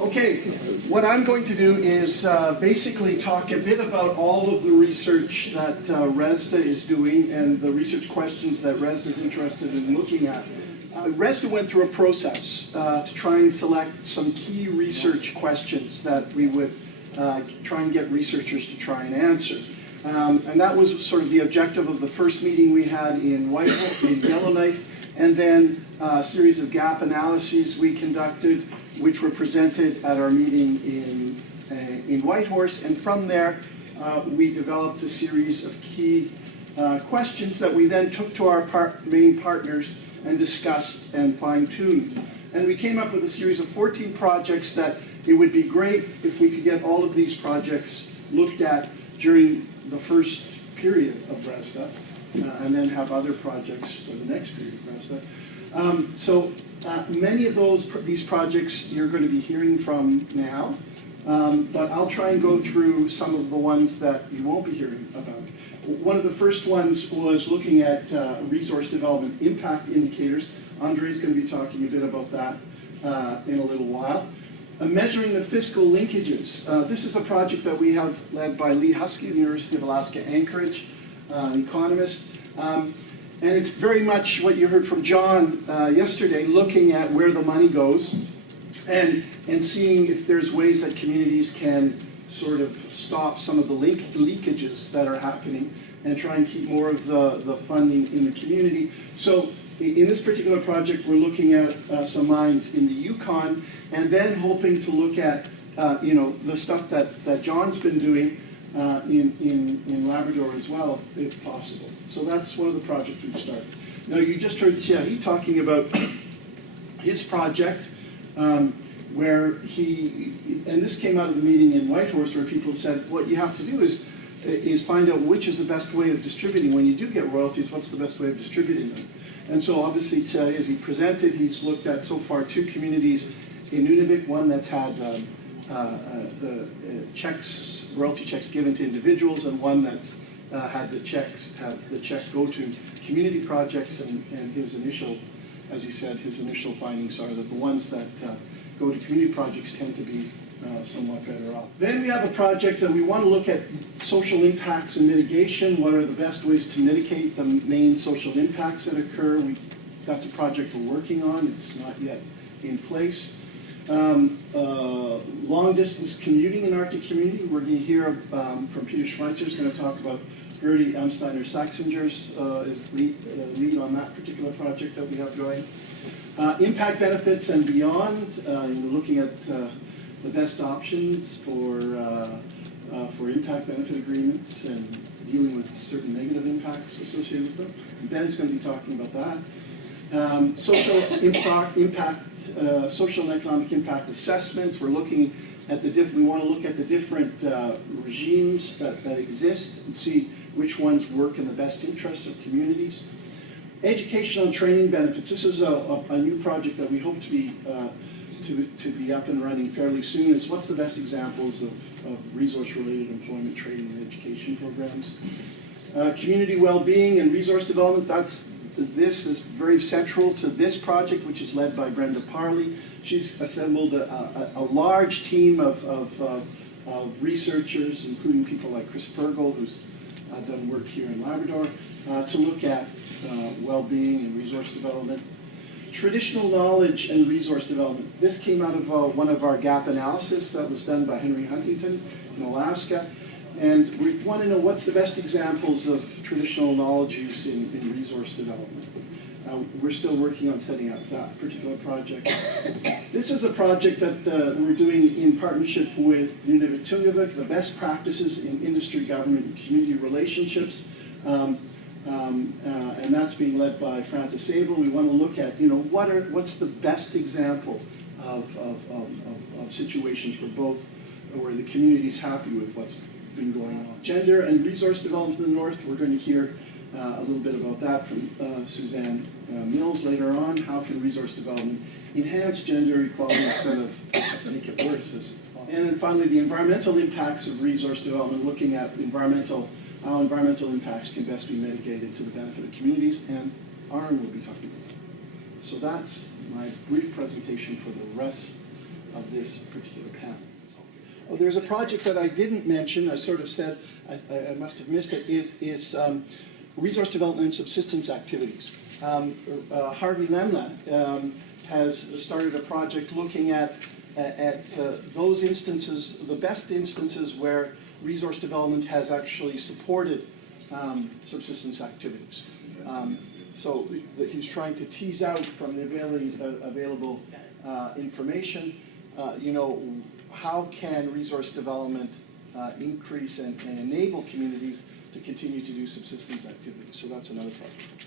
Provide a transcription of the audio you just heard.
Okay, what I'm going to do is basically talk a bit about all of the research that ReSDA is doing and the research questions that ReSDA is interested in looking at. ReSDA went through a process to try and select some key research questions that we would try and get researchers to try and answer. And that was sort of the objective of the first meeting we had in Yellowknife, and then a series of gap analyses we conducted, which were presented at our meeting in Whitehorse. And from there, we developed a series of key questions that we then took to our main partners and discussed and fine-tuned. And we came up with a series of 14 projects that it would be great if we could get all of these projects looked at during the first period of ReSDA, and then have other projects for the next period of ReSDA. Many of these projects you're going to be hearing from now, but I'll try and go through some of the ones that you won't be hearing about. One of the first ones was looking at resource development impact indicators. Andre's going to be talking a bit about that in a little while. Measuring the fiscal linkages. This is a project that we have led by Lee Husky, the University of Alaska Anchorage, an economist. And it's very much what you heard from John yesterday, looking at where the money goes and seeing if there's ways that communities can sort of stop some of the leakages that are happening and try and keep more of the funding in the community. So in this particular project, we're looking at some mines in the Yukon, and then hoping to look at the stuff that John's been doing in Labrador as well, if possible. So that's one of the projects we've started. Now, you just heard Thierry talking about his project, where and this came out of the meeting in Whitehorse, where people said, what you have to do is find out which is the best way of distributing. When you do get royalties, what's the best way of distributing them? And so obviously, as he presented, he's looked at so far 2 communities in Nunavut, one that's had the royalty checks given to individuals, and one that's had the checks go to community projects. And his initial, as he said, his initial findings are that the ones that go to community projects tend to be somewhat better off. Then we have a project that we want to look at social impacts and mitigation. What are the best ways to mitigate the main social impacts that occur? That's a project we're working on. It's not yet in place. Long distance commuting in Arctic community. We're going to hear from Peter Schweitzer, who's going to talk about Gertie Amsteiner-Saxinger's lead on that particular project that we have going. Impact benefits and beyond, looking at the best options for impact benefit agreements and dealing with certain negative impacts associated with them. And Ben's going to be talking about that. Social and economic impact assessments. We're looking at we want to look at the different regimes that exist and see which ones work in the best interest of communities. Educational and training benefits. This is a new project that we hope to be up and running fairly soon. Is what's the best examples of resource-related employment, training, and education programs. Community well-being and resource development. This is very central to this project, which is led by Brenda Parley. She's assembled a large team of researchers, including people like Chris Fergal, who's done work here in Labrador, to look at well-being and resource development. Traditional knowledge and resource development. This came out of one of our gap analysis that was done by Henry Huntington in Alaska. And we want to know what's the best examples of traditional knowledge use in resource development. We're still working on setting up that particular project. This is a project that we're doing in partnership with Nunavut Tungavik, the best practices in industry, government, and community relationships. And that's being led by Francis Abel. We want to look at, what's the best example of situations where the community's happy with what's been going on. Gender and resource development in the North. We're going to hear a little bit about that from Suzanne Mills later on. How can resource development enhance gender equality instead of make it worse? And then finally, the environmental impacts of resource development, looking at how environmental impacts can best be mitigated to the benefit of communities, and Aaron will be talking about that. So that's my brief presentation for the rest of this particular panel. Oh, there's a project that I didn't mention, I sort of said, I must have missed it, is resource development and subsistence activities. Harvey Lemna has started a project looking at those instances, the best instances where resource development has actually supported subsistence activities. So he's trying to tease out from the available information, you know, how can resource development increase and enable communities to continue to do subsistence activities. So that's another project.